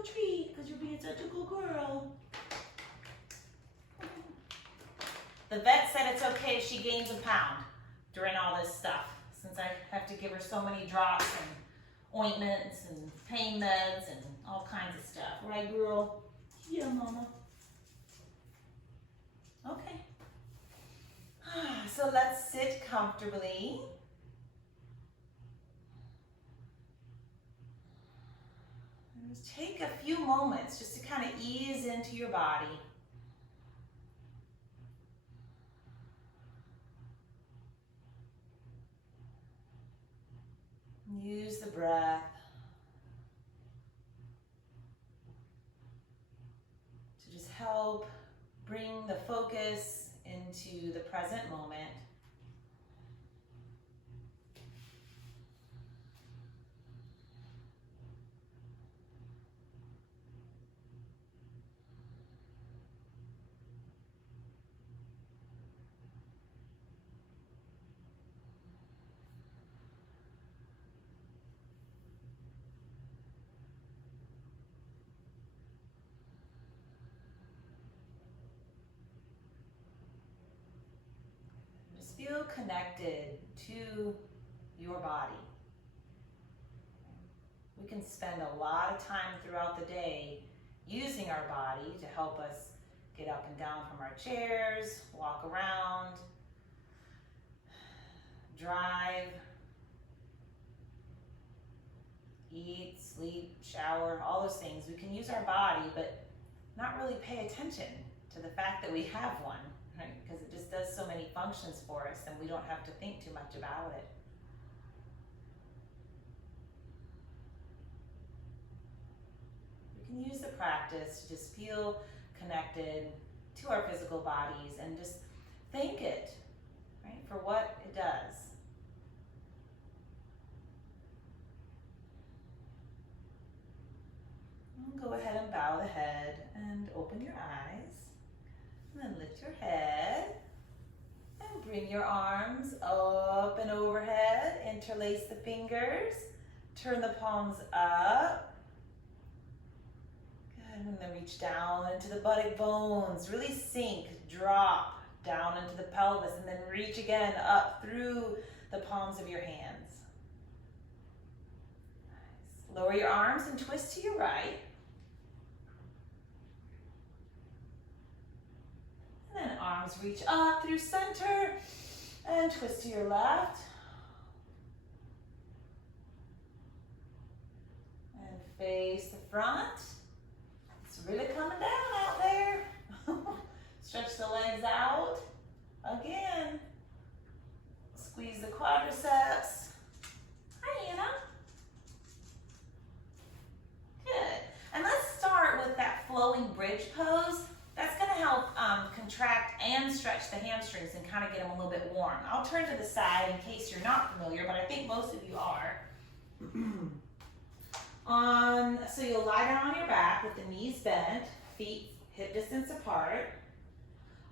a treat because you're being such a good girl. The vet said it's okay if she gains a pound during all this stuff, since I have to give her so many drops and ointments and pain meds and all kinds of stuff. Right, girl? Yeah, mama. Okay. So let's sit comfortably. And just take a few moments just to kind of ease into your body. Use the breath to just help bring the focus into the present moment. Feel connected to your body. We can spend a lot of time throughout the day using our body to help us get up and down from our chairs, walk around, drive, eat, sleep, shower, all those things. We can use our body, but not really pay attention to the fact that we have one. Right? Because it just does so many functions for us and we don't have to think too much about it. We can use the practice to just feel connected to our physical bodies and just thank it, right, for what it does. And go ahead and bow the head and open your eyes. And then lift your head and bring your arms up and overhead. Interlace the fingers. Turn the palms up. Good. And then reach down into the buttock bones. Really sink, drop down into the pelvis. And then reach again up through the palms of your hands. Nice. Lower your arms and twist to your right. And then arms reach up through center and twist to your left. And face the front. It's really coming down out there. Stretch the legs out. Again. Squeeze the quadriceps. Hi, Anna. Good. And let's start with that flowing bridge pose. That's going to help contract and stretch the hamstrings and kind of get them a little bit warm. I'll turn to the side in case you're not familiar, but I think most of you are. So you'll lie down on your back with the knees bent, feet hip distance apart.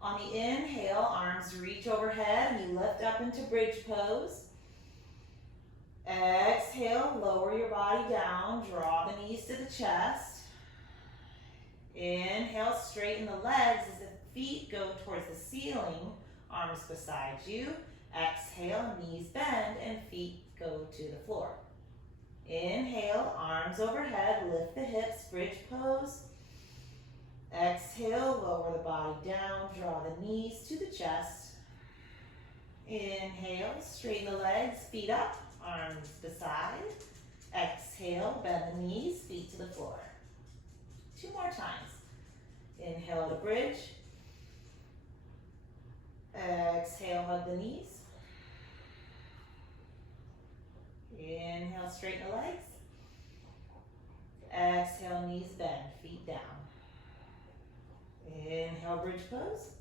On the inhale, arms reach overhead and you lift up into bridge pose. Exhale, lower your body down, draw the knees to the chest. Inhale, straighten the legs as the feet go towards the ceiling, arms beside you. Exhale, knees bend and feet go to the floor. Inhale, arms overhead, lift the hips, bridge pose. Exhale, lower the body down, draw the knees to the chest. Inhale, straighten the legs, feet up, arms beside. Exhale, bend the knees, feet to the floor. 2 more times. Inhale to bridge. Exhale, hug the knees. Inhale, straighten the legs. Exhale, knees bend, feet down. Inhale, bridge pose.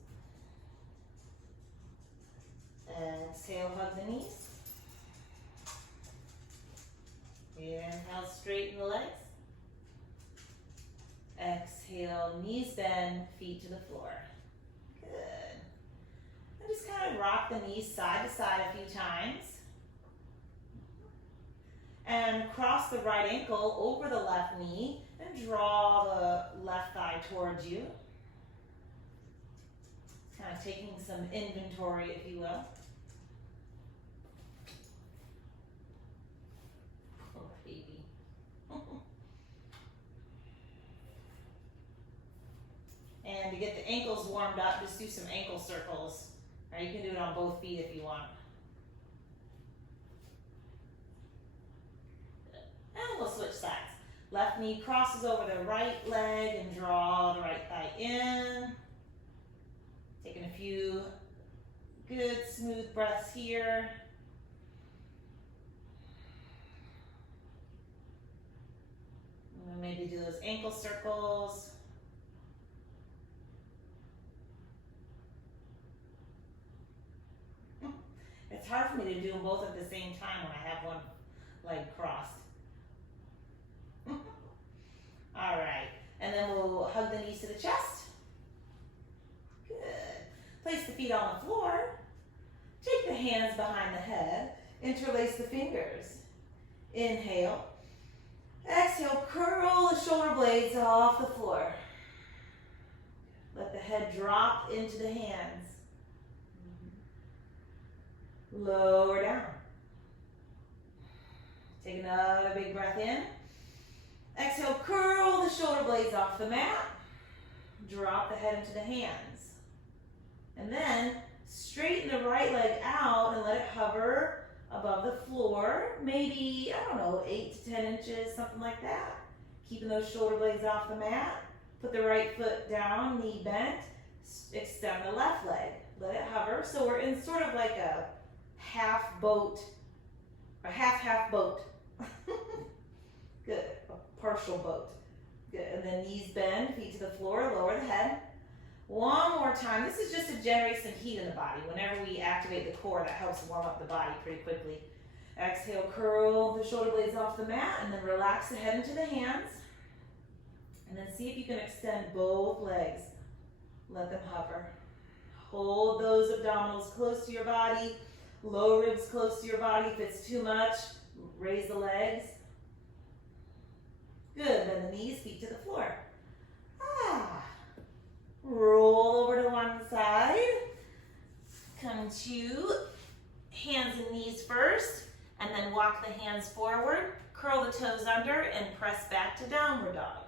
Exhale, hug the knees. Inhale, straighten the legs. Exhale, knees bend, feet to the floor. Good. And just kind of rock the knees side to side a few times. And cross the right ankle over the left knee and draw the left thigh towards you. Kind of taking some inventory, if you will. Oh, baby. And to get the ankles warmed up, just do some ankle circles. Or you can do it on both feet if you want. And we'll switch sides. Left knee crosses over the right leg and draw the right thigh in. Taking a few good smooth breaths here. And maybe do those ankle circles. It's hard for me to do them both at the same time when I have one leg crossed. All right, and then we'll hug the knees to the chest. Good. Place the feet on the floor. Take the hands behind the head. Interlace the fingers. Inhale. Exhale, curl the shoulder blades off the floor. Let the head drop into the hands. Lower down. Take another big breath in. Exhale, curl the shoulder blades off the mat. Drop the head into the hands. And then straighten the right leg out and let it hover above the floor. Maybe, I don't know, 8 to 10 inches, something like that. Keeping those shoulder blades off the mat. Put the right foot down, knee bent. Extend the left leg. Let it hover. So we're in sort of like a half boat, a half boat. Good. A partial boat. Good. And then knees bend, feet to the floor, lower the head. One more time. This is just to generate some heat in the body. Whenever we activate the core, that helps warm up the body pretty quickly. Exhale, curl the shoulder blades off the mat, and then relax the head into the hands. And then see if you can extend both legs. Let them hover. Hold those abdominals close to your body. Lower ribs close to your body. If it's too much, raise the legs. Good. Bend the knees, feet to the floor. Roll over to one side. Come to hands and knees first, and then walk the hands forward. Curl the toes under and press back to downward dog.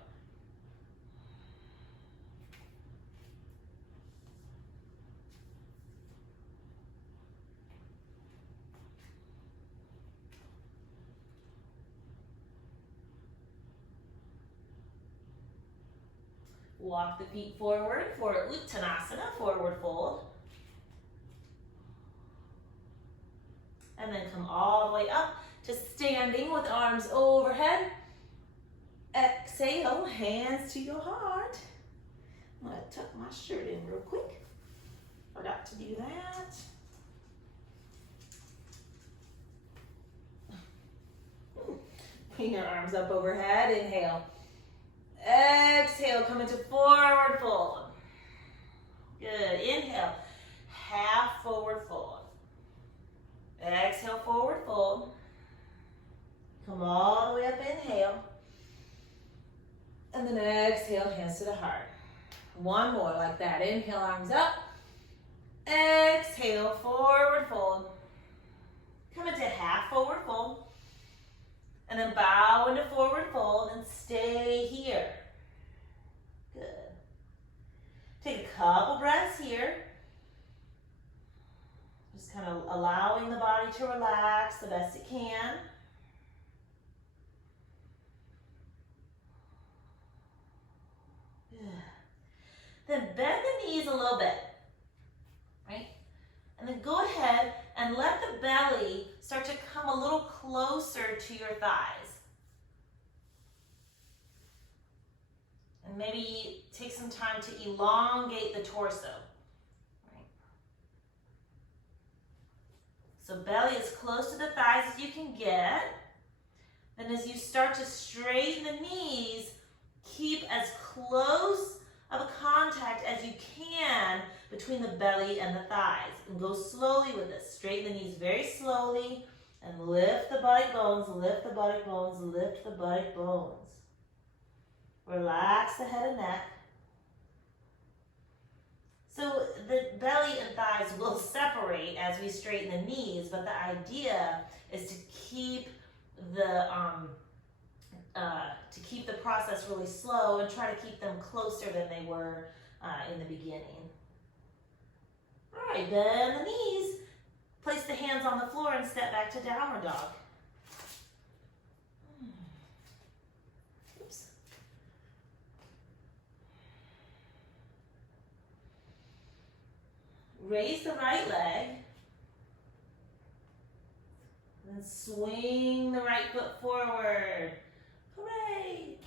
Walk the feet forward for Uttanasana, forward fold. And then come all the way up to standing with arms overhead. Exhale, hands to your heart. I'm going to tuck my shirt in real quick. Forgot to do that. Bring your arms up overhead. Inhale. Exhale, come into forward fold. Good. Inhale, half forward fold. Exhale, forward fold. Come all the way up, inhale. And then exhale, hands to the heart. One more like that. Inhale, arms up. Exhale, forward fold. Come into half forward fold. And then bow into forward fold and stay here. Good. Take a couple breaths here. Just kind of allowing the body to relax the best it can. Good. Then bend the knees a little bit, right? And then go ahead and let the belly start to come a little closer to your thighs. And maybe take some time to elongate the torso. Right? So belly as close to the thighs as you can get. Then as you start to straighten the knees, keep as close of a contact as you can between the belly and the thighs. And go slowly with this. Straighten the knees very slowly. And lift the buttock bones, lift the buttock bones, lift the buttock bones. Relax the head and neck. So the belly and thighs will separate as we straighten the knees, but the idea is to keep the process really slow and try to keep them closer than they were in the beginning. All right, bend the knees. Place the hands on the floor and step back to downward dog. Oops. Raise the right leg. And swing the right foot forward. Hooray!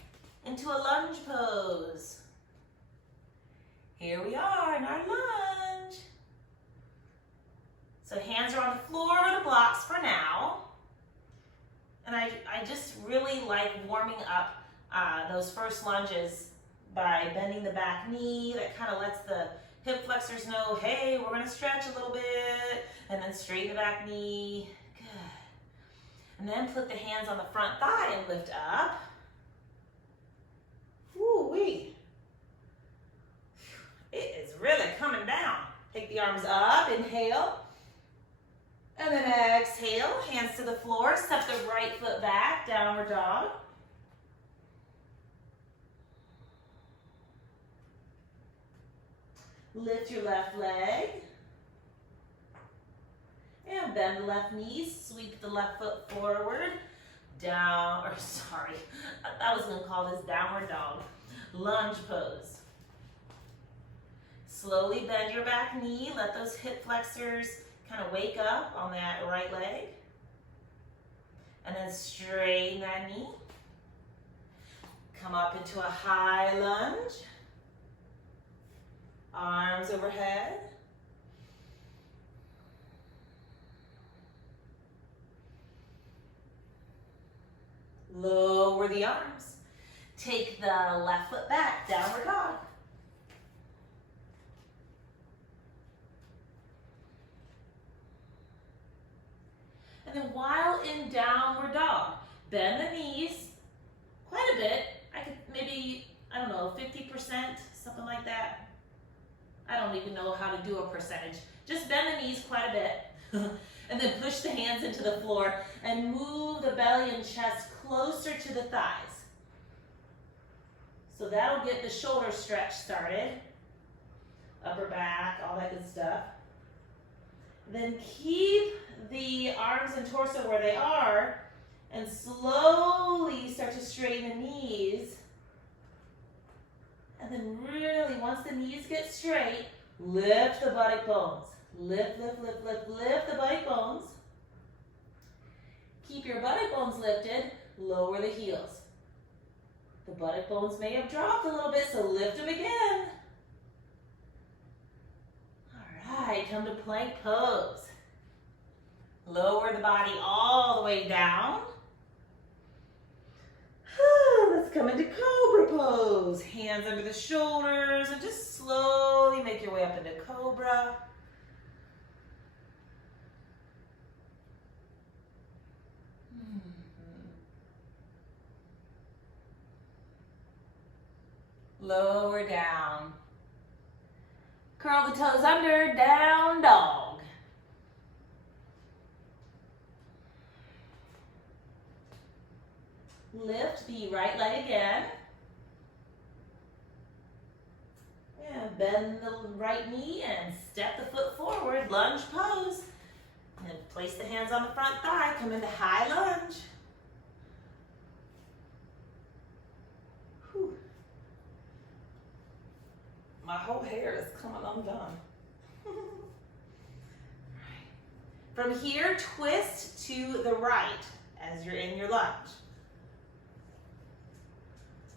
Into a lunge pose. Here we are in our lunge. So hands are on the floor or the blocks for now. And I just really like warming up those first lunges by bending the back knee. That kind of lets the hip flexors know, hey, we're going to stretch a little bit. And then straighten the back knee. Good. And then put the hands on the front thigh and lift up. Woo-wee. It is really coming down. Take the arms up, inhale. And then exhale, hands to the floor, step the right foot back, downward dog. Lift your left leg. And bend the left knee, sweep the left foot forward. I was gonna call this downward dog. Lunge pose. Slowly bend your back knee, let those hip flexors kind of wake up on that right leg. And then straighten that knee. Come up into a high lunge. Arms overhead. Lower the arms. Take the left foot back, downward dog. And then while in downward dog, bend the knees quite a bit. I could maybe, 50%, something like that. I don't even know how to do a percentage. Just bend the knees quite a bit. And then push the hands into the floor and move the belly and chest closer to the thighs. So that'll get the shoulder stretch started. Upper back, all that good stuff. Then keep the arms and torso where they are and slowly start to straighten the knees. And then really, once the knees get straight, lift the buttock bones. Lift, lift, lift, lift, lift the buttock bones. Keep your buttock bones lifted, lower the heels. The buttock bones may have dropped a little bit, so lift them again. All right, come to plank pose. Lower the body all the way down. Let's come into cobra pose. Hands under the shoulders and just slowly make your way up into cobra. Lower down. Curl the toes under, down dog. Lift the right leg again. And bend the right knee and step the foot forward, lunge pose. And place the hands on the front thigh, come into high lunge. Whew. My whole hair is coming undone. From here, twist to the right as you're in your lunge.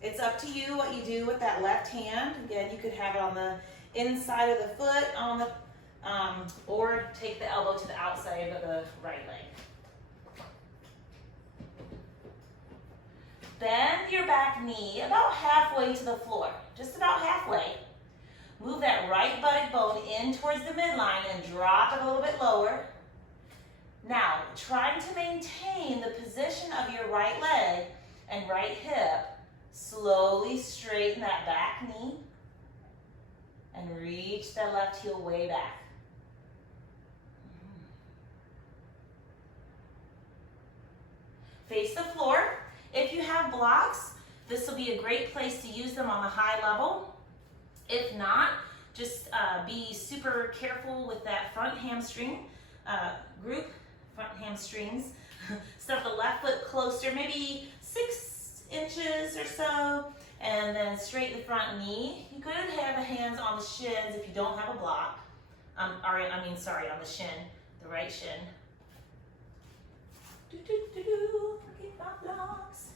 It's up to you what you do with that left hand. Again, you could have it on the inside of the foot, or take the elbow to the outside of the right leg. Bend your back knee about halfway to the floor, just about halfway. Move that right buttock bone in towards the midline and drop it a little bit lower. Now, trying to maintain the position of your right leg and right hip, slowly straighten that back knee and reach that left heel way back. Face the floor. If you have blocks, this will be a great place to use them on the high level. If not, just be super careful with that front hamstring group, front hamstrings. Stuff the left foot closer, maybe 6 inches or so, and then straighten the front knee. You could have the hands on the shins if you don't have a block. On the shin, the right shin. Forget my blocks.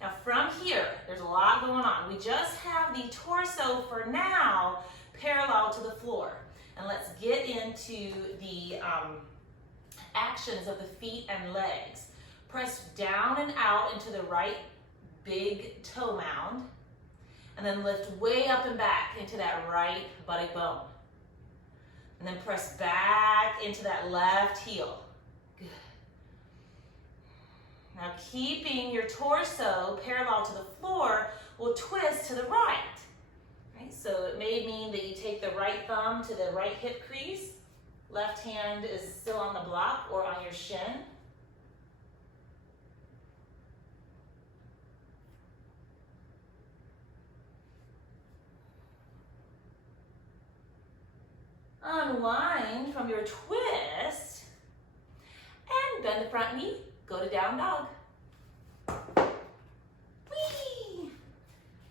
Now from here, there's a lot going on. We just have the torso for now parallel to the floor. And let's get into the actions of the feet and legs. Press down and out into the right big toe mound. And then lift way up and back into that right buttock bone. And then press back into that left heel. Good. Now keeping your torso parallel to the floor, we'll twist to the right. Right? So it may mean that you take the right thumb to the right hip crease, left hand is still on the block or on your shin. Unwind from your twist and bend the front knee. Go to down dog. Whee!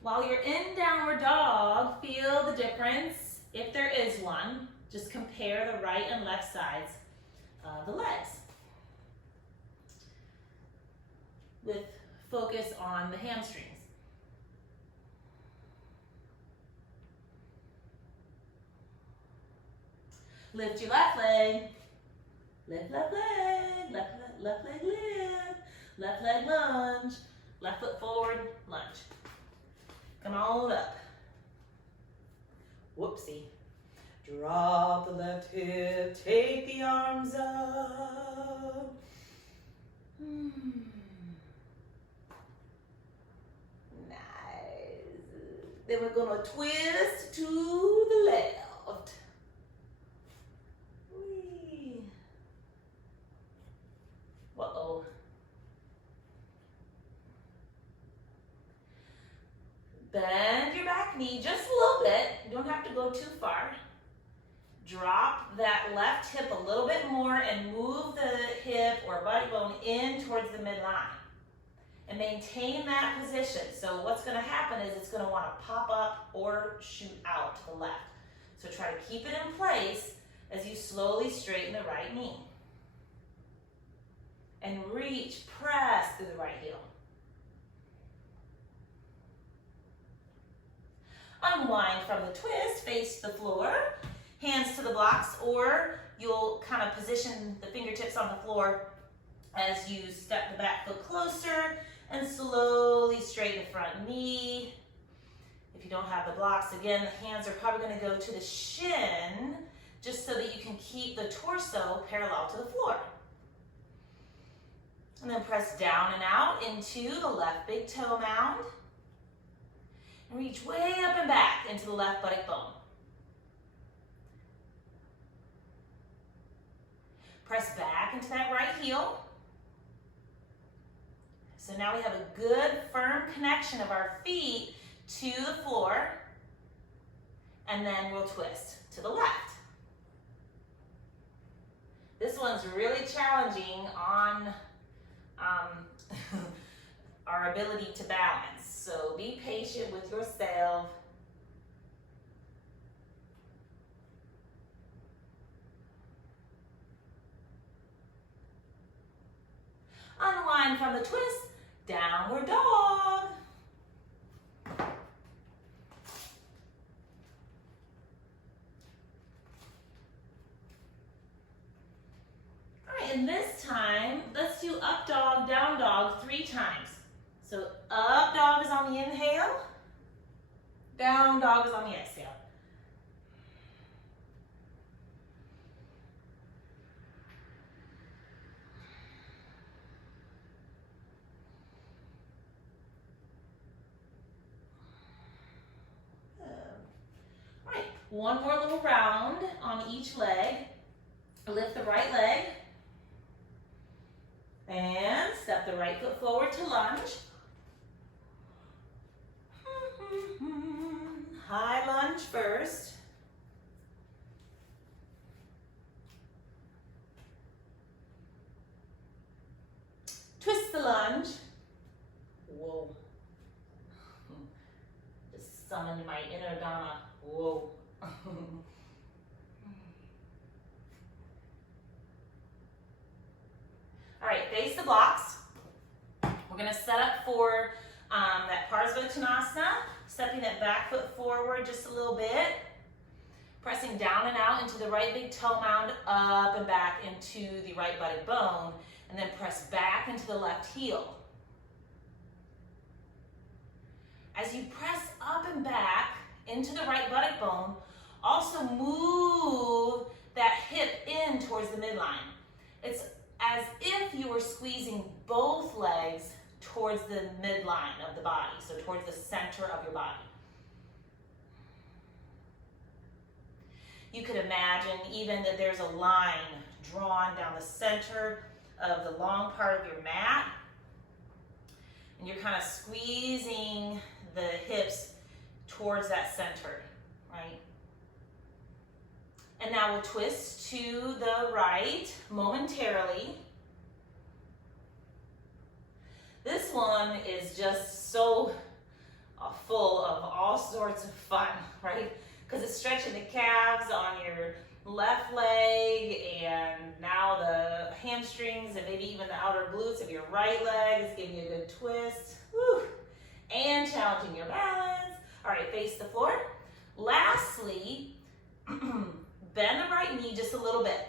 While you're in downward dog, feel the difference, if there is one. Just compare the right and left sides of the legs with focus on the hamstrings. Lift your left leg. Lift left leg. Left leg lift. Left leg lunge. Left foot forward, lunge. Come on up. Whoopsie. Drop the left hip. Take the arms up. Nice. Then we're gonna twist to the left. Uh-oh. Bend your back knee just a little bit. You don't have to go too far. Drop that left hip a little bit more and move the hip or body bone in towards the midline. And maintain that position. So what's going to happen is it's going to want to pop up or shoot out to the left. So try to keep it in place as you slowly straighten the right knee. And reach, press through the right heel. Unwind from the twist, face the floor, hands to the blocks, or you'll kind of position the fingertips on the floor as you step the back foot closer and slowly straighten the front knee. If you don't have the blocks, again, the hands are probably going to go to the shin just so that you can keep the torso parallel to the floor. And then press down and out into the left big toe mound. And reach way up and back into the left buttock bone. Press back into that right heel. So now we have a good firm connection of our feet to the floor. And then we'll twist to the left. This one's really challenging on our ability to balance. So be patient with yourself. Unwind from the twist, downward dog. And this time, let's do up dog, down dog 3 times. So up dog is on the inhale, down dog is on the exhale. One more little round on each leg. Lift the right leg. And step the right foot forward to lunge. High lunge first. Twist the lunge. Whoa. Just summoned my inner Donna. Whoa. All right, face the blocks. We're gonna set up for that Parsvottanasana, stepping that back foot forward just a little bit, pressing down and out into the right big toe mound, up and back into the right buttock bone, and then press back into the left heel. As you press up and back into the right buttock bone, also move that hip in towards the midline. It's as if you were squeezing both legs towards the midline of the body, so towards the center of your body. You could imagine even that there's a line drawn down the center of the long part of your mat, and you're kind of squeezing the hips towards that center, right? And now we'll twist to the right momentarily. This one is just so full of all sorts of fun, right? Because it's stretching the calves on your left leg, and now the hamstrings and maybe even the outer glutes of your right leg is giving you a good twist. Woo. And challenging your balance. All right, face the floor. Lastly, bend the right knee just a little bit.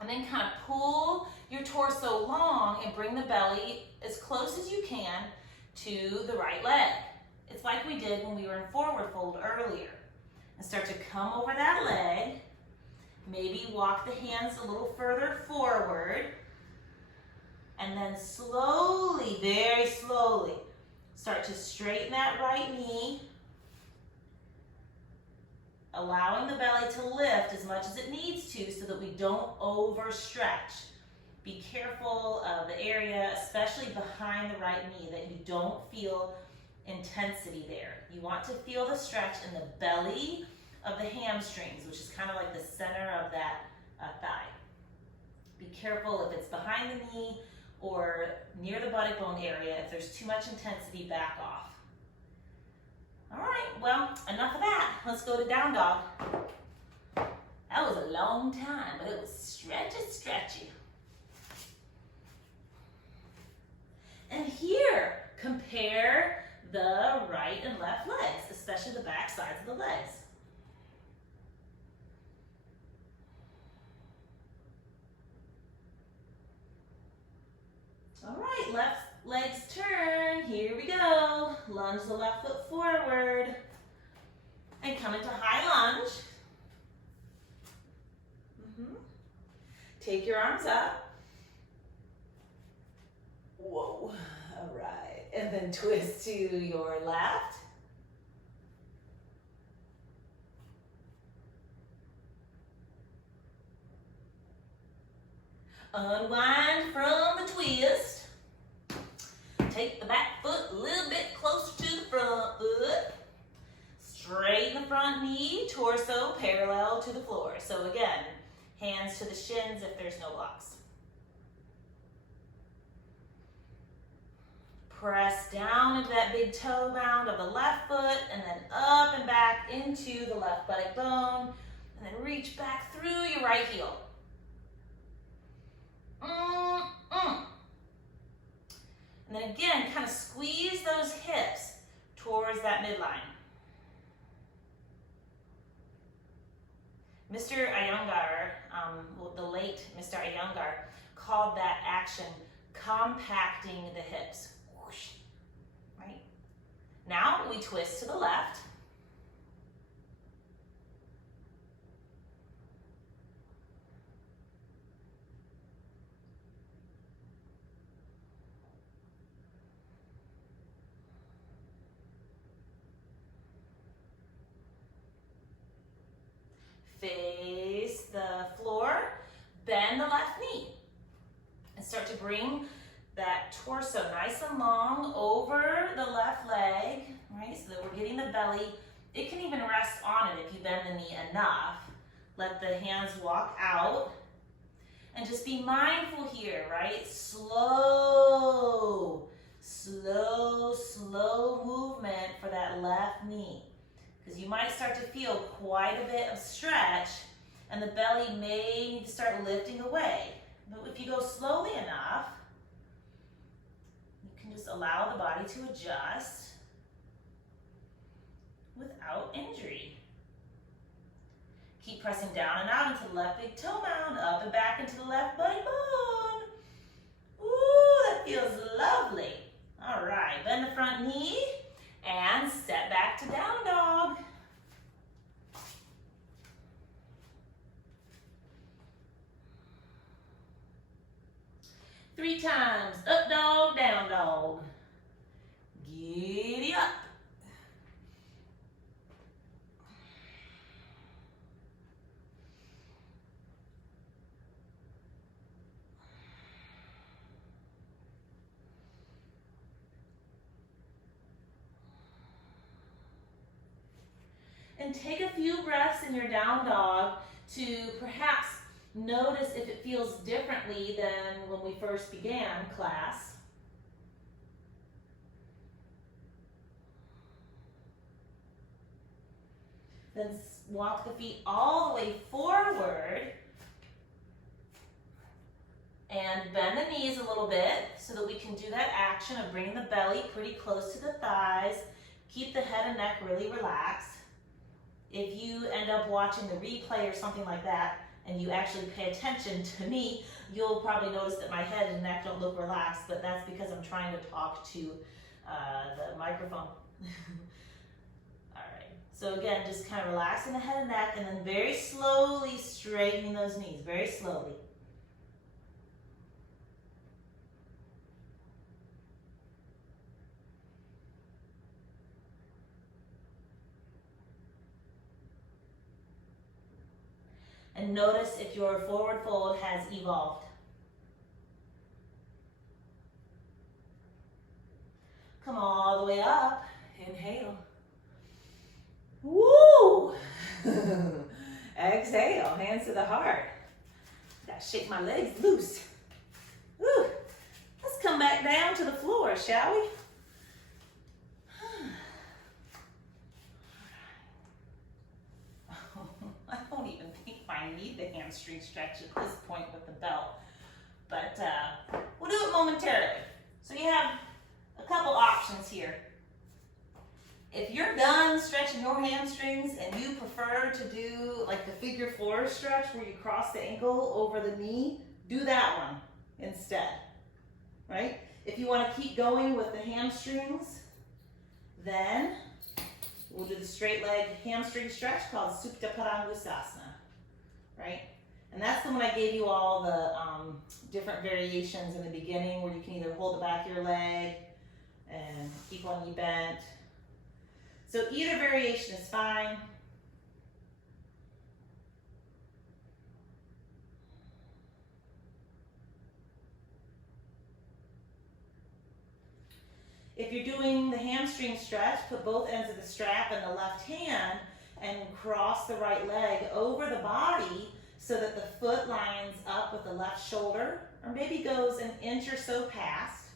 And then kind of pull your torso long and bring the belly as close as you can to the right leg. It's like we did when we were in forward fold earlier. And start to come over that leg. Maybe walk the hands a little further forward. And then slowly, very slowly, start to straighten that right knee, allowing the belly to lift as much as it needs to so that we don't overstretch. Be careful of the area, especially behind the right knee, that you don't feel intensity there. You want to feel the stretch in the belly of the hamstrings, which is kind of like the center of that thigh. Be careful if it's behind the knee or near the buttock bone area. If there's too much intensity, back off. All right, well, enough of that. Let's go to down dog. That was a long time, but it was stretchy. And here, compare the right and left legs, especially the back sides of the legs. All right, left legs turn. Here we go. Lunge the left foot forward and come into high lunge. Take your arms up. Whoa, all right. And then twist to your left. Unwind from the twist. Take the back foot a little bit closer to the front foot. Straighten the front knee, torso parallel to the floor. So again, hands to the shins if there's no blocks. Press down into that big toe mound of the left foot, and then up and back into the left buttock bone, and then reach back through your right heel. And then again, kind of squeeze those hips towards that midline. Mr. Iyengar, the late Mr. Iyengar, called that action compacting the hips. Whoosh. Right? Now we twist to the left. bring that torso nice and long over the left leg, right? So that we're getting the belly. It can even rest on it if you bend the knee enough. Let the hands walk out. And just be mindful here, right? Slow movement for that left knee. Because you might start to feel quite a bit of stretch and the belly may need to start lifting away. But if you go slowly enough, you can just allow the body to adjust without injury. Keep pressing down and out into the left big toe mound, up and back into the left belly bone. Ooh, that feels lovely. All right, bend the front knee and step back to down dog. Three times, up dog, down dog. Giddy up. And take a few breaths in your down dog to perhaps notice if it feels differently than when we first began class. Then walk the feet all the way forward and bend the knees a little bit so that we can do that action of bringing the belly pretty close to the thighs. Keep the head and neck really relaxed. If you end up watching the replay or something like that and you actually pay attention to me, you'll probably notice that my head and neck don't look relaxed, but that's because I'm trying to talk to the microphone. All right, so again, just kind of relaxing the head and neck and then very slowly straightening those knees, very slowly. And notice if your forward fold has evolved. Come all the way up. Inhale. Woo! Exhale, hands to the heart. Gotta shake my legs loose. Woo! Let's come back down to the floor, shall we? I don't even think I need the hamstring stretch at this point with the belt, but we'll do it momentarily. So you have a couple options here. If you're done stretching your hamstrings and you prefer to do like the figure four stretch where you cross the ankle over the knee, do that one instead, right? If you want to keep going with the hamstrings, then we'll do the straight leg hamstring stretch called Supta Padangusthasana, right? And that's the one I gave you all the different variations in the beginning where you can either hold the back of your leg and keep one knee bent. So either variation is fine. If you're doing the hamstring stretch, put both ends of the strap in the left hand and cross the right leg over the body so that the foot lines up with the left shoulder, or maybe goes an inch or so past.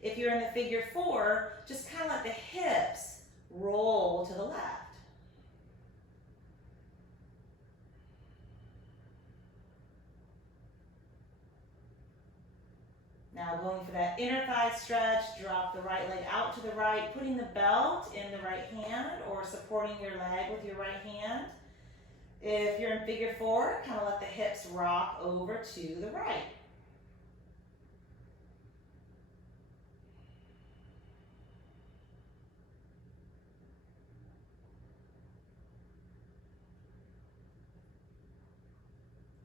If you're in the figure four, just kind of let the hips roll to the left. Now going for that inner thigh stretch, drop the right leg out to the right, putting the belt in the right hand or supporting your leg with your right hand. If you're in figure four, kind of let the hips rock over to the right.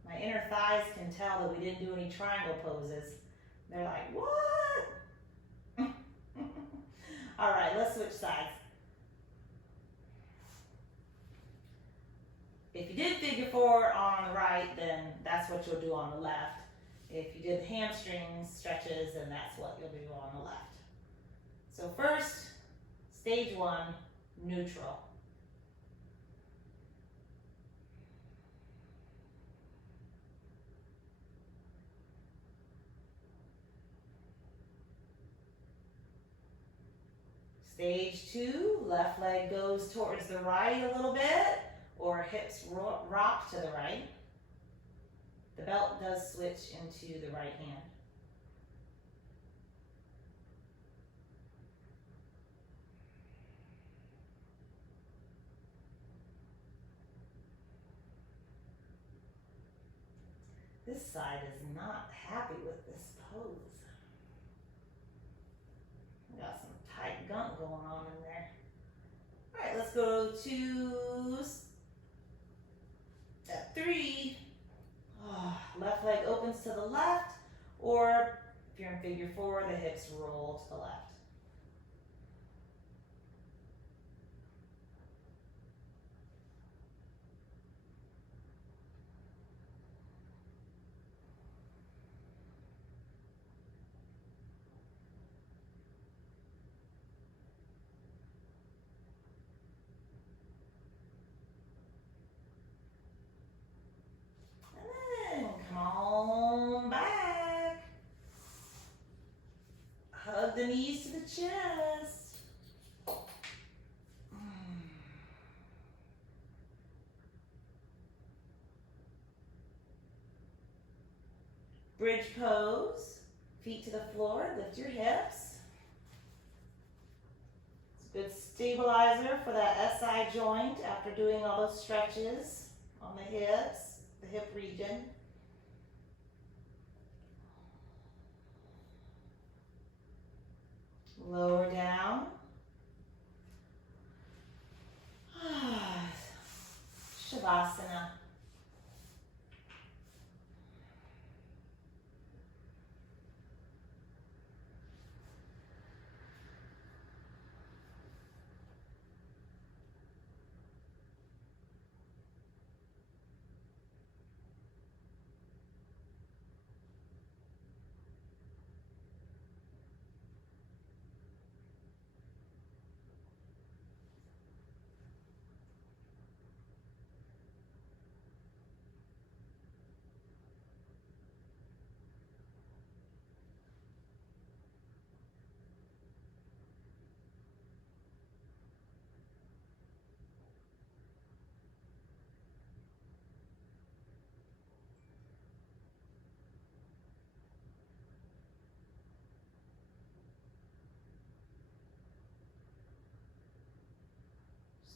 My inner thighs can tell that we didn't do any triangle poses. They're like, what? All right, let's switch sides. If you did figure four on the right, then that's what you'll do on the left. If you did hamstring stretches, then that's what you'll do on the left. So first, stage 1, neutral. Stage 2, left leg goes towards the right a little bit, or hips rock to the right. The belt does switch into the right hand. This side is not happy with this pose. Got some tight gunk going on in there. All right, let's go to step 3. Left leg opens to the left, or if you're in figure 4, the hips roll to the left. And then come on back. Hug the knees to the chest. Bridge pose, feet to the floor, lift your hips. It's a good stabilizer for that SI joint after doing all those stretches on the hips, the hip region. Lower down. Shavasana.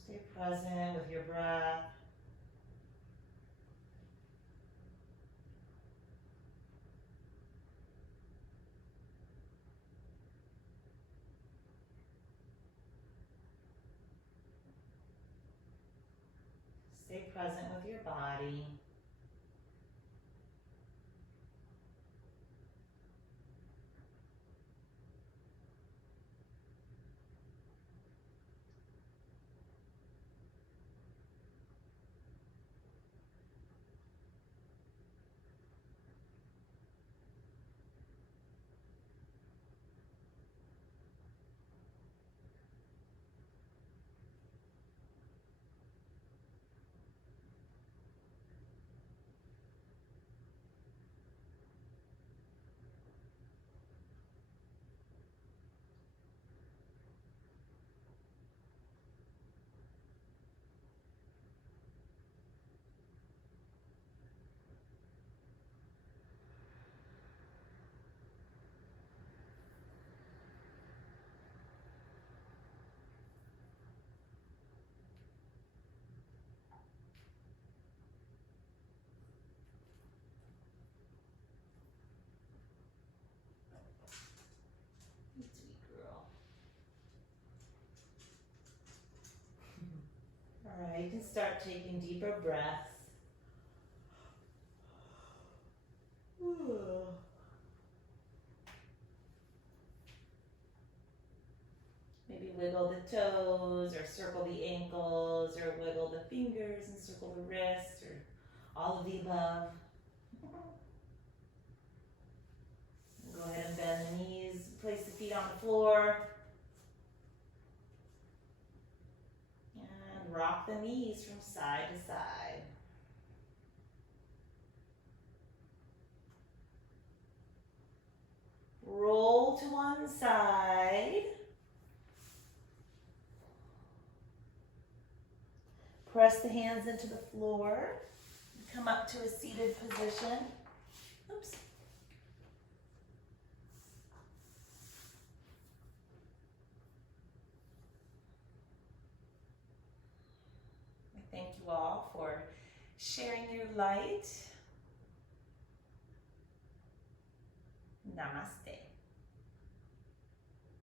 Stay present with your breath. Stay present with your body. Sweet girl. All right, you can start taking deeper breaths. Maybe wiggle the toes, or circle the ankles, or wiggle the fingers and circle the wrists, or all of the above. Go ahead and bend the knees, place the feet on the floor. And rock the knees from side to side. Roll to one side. Press the hands into the floor. Come up to a seated position. Oops. I thank you all for sharing your light. Namaste.